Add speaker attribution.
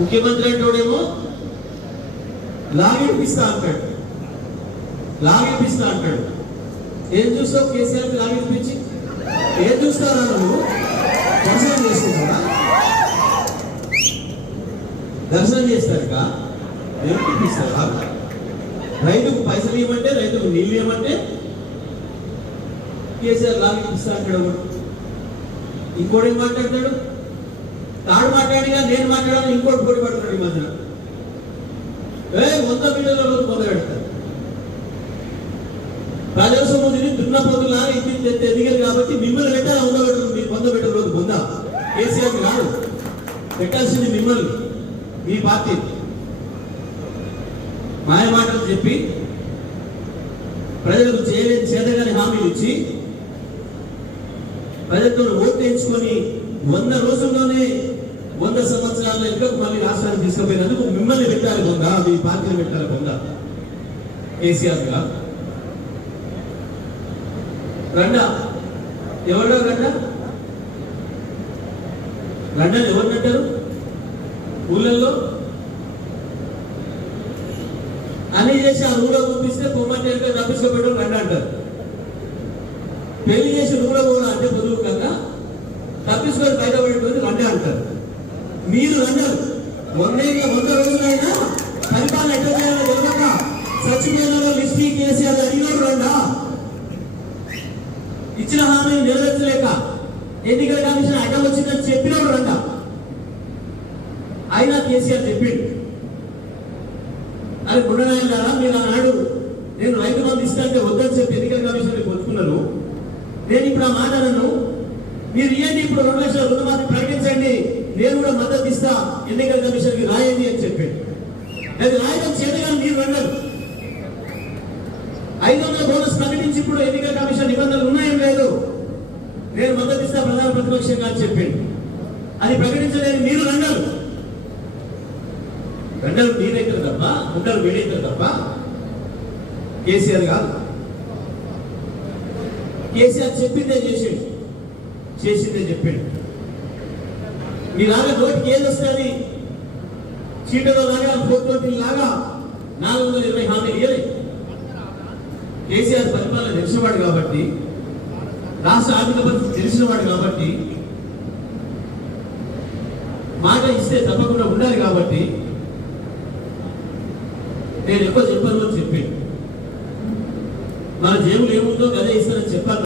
Speaker 1: ముఖ్యమంత్రి అంటోడేమో? లాగిపిస్తా అంటాడు. లాగిపిస్తా అంటాడు. ఏం చూస్తావు? కేసీఆర్ లాగిపించి ఏం చూస్తారా నువ్వు? దర్శనం చేసుకుంటారా? దర్శనం చేస్తారుగా ఏం రైతుకు పైసలు ఇవ్వమంటే రైతుకు నీళ్ళు ఇవ్వమంటే కేసీఆర్ లాగిపిస్తా అంటాడు ఇంకోటి ఏం మాట్లాడతాడు? తాడు మాట్లాడిగా నేను మాట్లాడాలి ఇంకోటి పోటీ పడుతున్నాడు ఈ మధ్యన ఏ వంద మీటర్ల రోజు మొదలు ప్రజాస్వామ్యం ప్రజల సొమ్ముని దున్నపోతులా ఇది ఎదిగారు కాబట్టి మిమ్మల్ని పెట్టాలి వంద మీటర్లు మీరు వంద మీటర్ల రోజు పొందా కేసీఆర్ కాదు. పెట్టాల్సింది మిమ్మల్ని మీ పార్టీ. మాయ మాటలు చెప్పి ప్రజలకు చేయలేని చేతగాని హామీలు ఇచ్చి ప్రజలతో ఓట్లు వేయించుకొని వంద రోజుల్లోనే వంద సంవత్సరాల ఇంకా మళ్ళీ రాష్ట్రాన్ని తీసుకుపోయినందుకు మిమ్మల్ని పెట్టాలి కొంద మీ పార్టీని పెట్టాలి కొంద కేసీఆర్గా రండా. ఎవరో రండా? ఎవరు ఎవరినంటారు ఊళ్ళల్లో? అన్ని చేసి ఆ ఊళ్ళో పంపిస్తే పొమ్మంటే తప్పించుకోబెట్టడం రండి అంటారు. పెళ్ళి చేసి ఊళ్ళో పోవడం అంటే బదులు కన్నా తప్పించుకొని బయట పడేటువంటి రండి అంటారు. మీరు అన్నారు. వందేళ్ళ వంద రోజులైనా పరిపాలన ఎట్లా చేయాలో తెలియక చచ్చిపోయిన మిస్టీ కేసీఆర్ అడిగినారు రండా? ఇచ్చిన హామీని నెరవేర్చలేక ఎన్నికల కమిషన్ అడ్డం వచ్చిందని చెప్పినాడు రండా? అయినా కేసీఆర్ చెప్పిండు. అది గుండనాయన గారా మీరు ఆనాడు నేను రైతు బంధు ఇస్తానంటే వద్దని చెప్పి ఎన్నికల కమిషన్ ఒప్పుకున్నారు నేను ఇప్పుడు ఆ మాట అన్నాను. మీరు ఇవ్వండి ఇప్పుడు రెండు లక్షల రుణమాఫీ ప్రకటించండి. నేను కూడా మద్దతు ఇస్తా ఎన్నికల కమిషన్కి రాయండి అని చెప్పాడు. అది రాయడం చేయడం మీరు అన్నారు ఐదు వందల బోనస్ ప్రకటించి ఇప్పుడు ఎన్నికల కమిషన్ నిబంధనలు ఉన్నాయని లేదు నేను మద్దతు ఇస్తా ప్రధాన ప్రతిపక్షంగా అని చెప్పిండు. అది ప్రకటించలేదు మీరు రండరు రండారు మీరైతారు తప్ప ఉండరు వీడైతారు తప్ప కేసీఆర్ కాదు. కేసీఆర్ చెప్పిందే చేసిండు. చేసిందే చెప్పాడు. మీలాగా నోటికి ఏది వస్తుంది చీటలో లాగా ఫోటో లాగా నాలుగు వందల ఇరవై హామీలు ఇవ్వలేదు కేసీఆర్ పరిపాలన తెలిసినవాడు కాబట్టి రాష్ట్ర ఆర్థిక పరిస్థితి తెలిసినవాడు కాబట్టి మాట ఇస్తే తప్పకుండా ఉండాలి కాబట్టి నేను ఎక్కువ చెప్పను అని చెప్పి మన జేబులు ఏముందో గదే ఇస్తానని చెప్పాను.